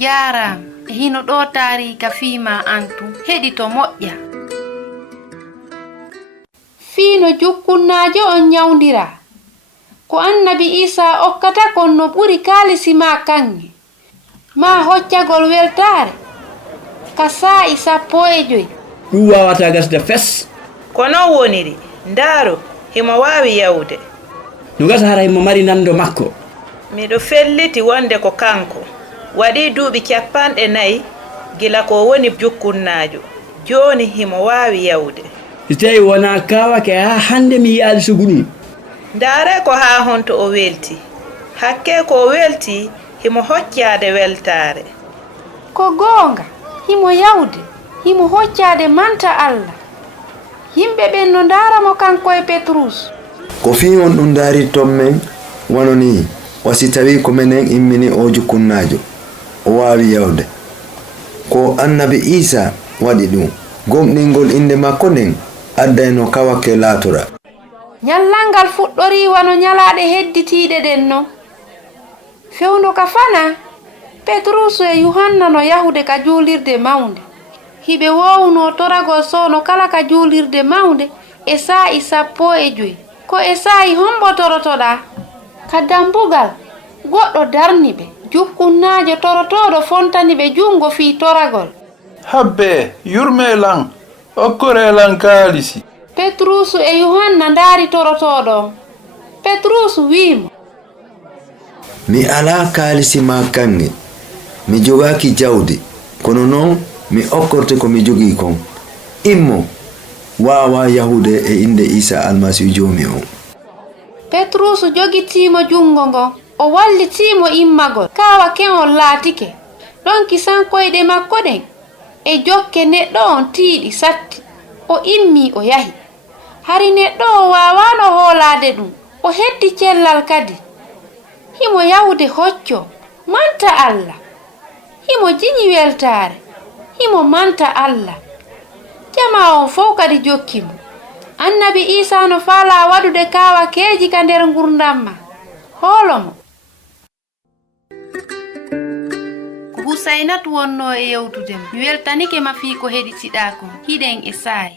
Jaram hino ɗo tarika fiima antu heɗito moƴƴa. Fiino jukkunnaajo on nyawndira ko annabi Isa okkata kon no ɓuri kaalisi ma kanŋe ma hoccagol weltaare ka saa'i 15. ɗum wawata gasde fes. Ko non woniri ndaaro himo waawi yawde. no gasa hara himo mari nando makko. Miɗo felliti wonde ko kanko waɗi duuɓi 40 gila ko woni jukkunnaajo. Jooni himo waawi yawde. so tawi wona kawake ha hande mi yiyaali sugu ɗum. Ndaare ko haa honto o welti. Hakke ko o welti himo hoccaade weltaare. Ko goonga himo yawde himo hoccaade manta Allah. Yimɓe ɓen no ndaaramo kanko e Petrus. ko fi on ɗum ndaari ton men wono ni wasi tawi ko menen immini o jukkunnaajo o waawi yawde ko annabi Isa waɗi ɗum gomɗingol inde makko nden addayno kawake laatora. Nyallal ngal fuɗɗori wano nyalaaɗe hedditiiɗe ɗen no. Fewndo ka fana Petrus e Yohanna no yahude ka juulirde mawnde. Hiɓe wowno toragol sowno kala ka juulirde mawnde e saa'i 15. Ko e saa'i hombo torotoɗa? Ka dambugal goɗɗo darni ɓe. Jukkunnaajo torotoɗo fontani ɓe jungo fii toragol. Habbe yurmelan okkorelan kaalisi. Petrus e Yohanna ndaari torotoɗo. Petrus wiimo, mi ala kaalisi ma kanŋe mi jogaaki jawdi kono noon mi okkorte ko mi jogii kon immo waawa yahude e inde Isa almasihu joomi on. Petrus jogitiimo jungo ngon o wallitiimo immagol. Kaawa keŋol laatike ɗonki sankoyɗe makko ɗen e jokke neɗɗo on tiiɗi satti. O immi o yahi. Hari neɗɗo o waawano hoolaade ɗum. O heddi cellal kadi. Himo yahude hocco manta Allah. Himo jiñi weltaare. Himo manta Allah. Jama on fof kadi jokkimo. Annabi Isa no faala waɗude kaawakeeji ka nder ngurdam ma. Hoolomo. Ko Husaynatu wonno e yewtude mi weltanike ma fii ko heɗitiɗa kon hiɗen e saayi.